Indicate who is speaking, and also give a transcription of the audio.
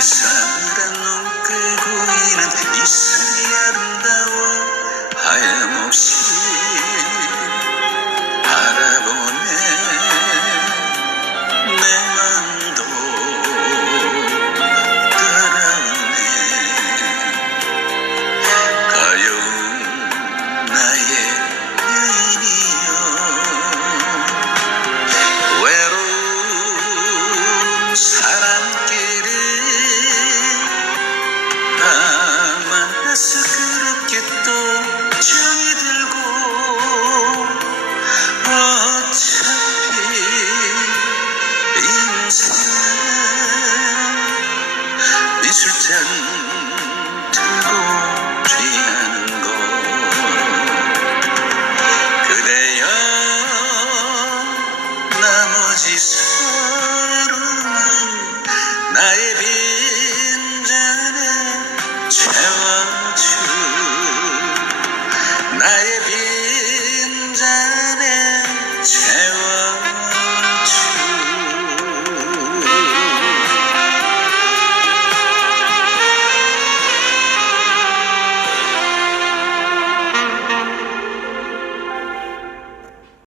Speaker 1: 사람 눈 끌고 있는 이슬이 아름다워 하얀 Easterton.